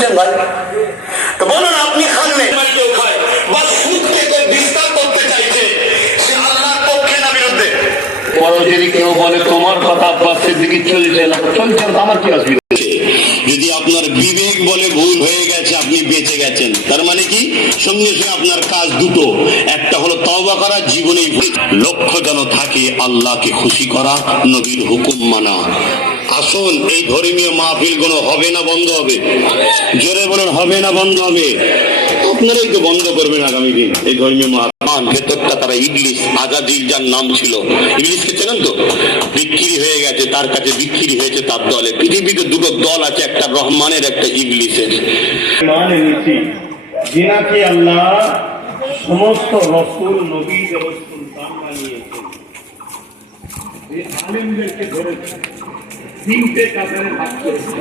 শুনছেন ভাই? তো বলুন আপনি খান না, কেউ খায় বা সুদ থেকে বিস্তার করতে চাইছে, সে আল্লাহর পক্ষে না বিরুদ্ধে? পরে যদি কেউ বলে তোমার কথা আব্বাস সিদ্দিকী চলছে না, চলছে না, আমার কি অসুবিধা? যদি আপনার বিবেক বলে ভুল হয়ে গেছে, আপনি বেঁচে গেছেন, তার মানে কি সঙ্গে সঙ্গে আপনার কাজ দুটো, একটা হলো তওবা করা, জীবনে লক্ষ্য যেন থাকে আল্লাহকে খুশি করা, নবীর হুকুম মানা। আসুন, এই ধর্মীয় মাহফিল গুলো হবে না বন্ধ হবে? জোরে বলেন, হবে না বন্ধ হবে? আপনারাই তো বন্ধ করবেন আগামী দিন এই ধর্মীয় মাহফিল। ভেতরটা তারা ইবলিস, আজাদিল যার নাম ছিল, ইবলিসকে চেনেন তো? বিক্রি হয়ে গেছে, তার কাছে বিক্রি হয়েছে তার দলে। পৃথিবীতে দুটো দল আছে, একটা রহমানের, একটা ইবলিসের। মানে নীতি যিনাকে আল্লাহ সমস্ত রসুল নবী এবং সুলতান বানিয়েছেন, এই আলেমদেরকে ধরেছে তিনটে কাতারে ভাগ করেছে।